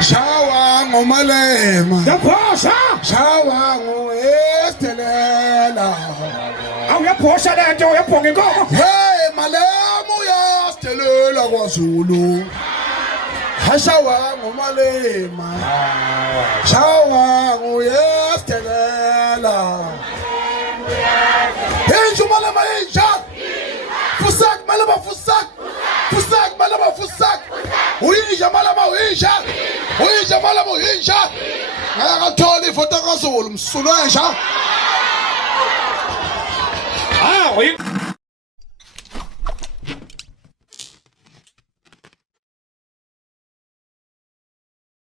shawa ngomalema yaphosha shawa ngoestelela awuyaphosha lento uyaphonga inkomo hey malema uyestelela kwaZulu hashawa ngomalema shawa ngoestelela hinja malema hinja fusak malema fusak fusak malema fusak uyinja malema uyinja uyinja malema uyinja ngakathola ifoto kaZulu msulwesha ah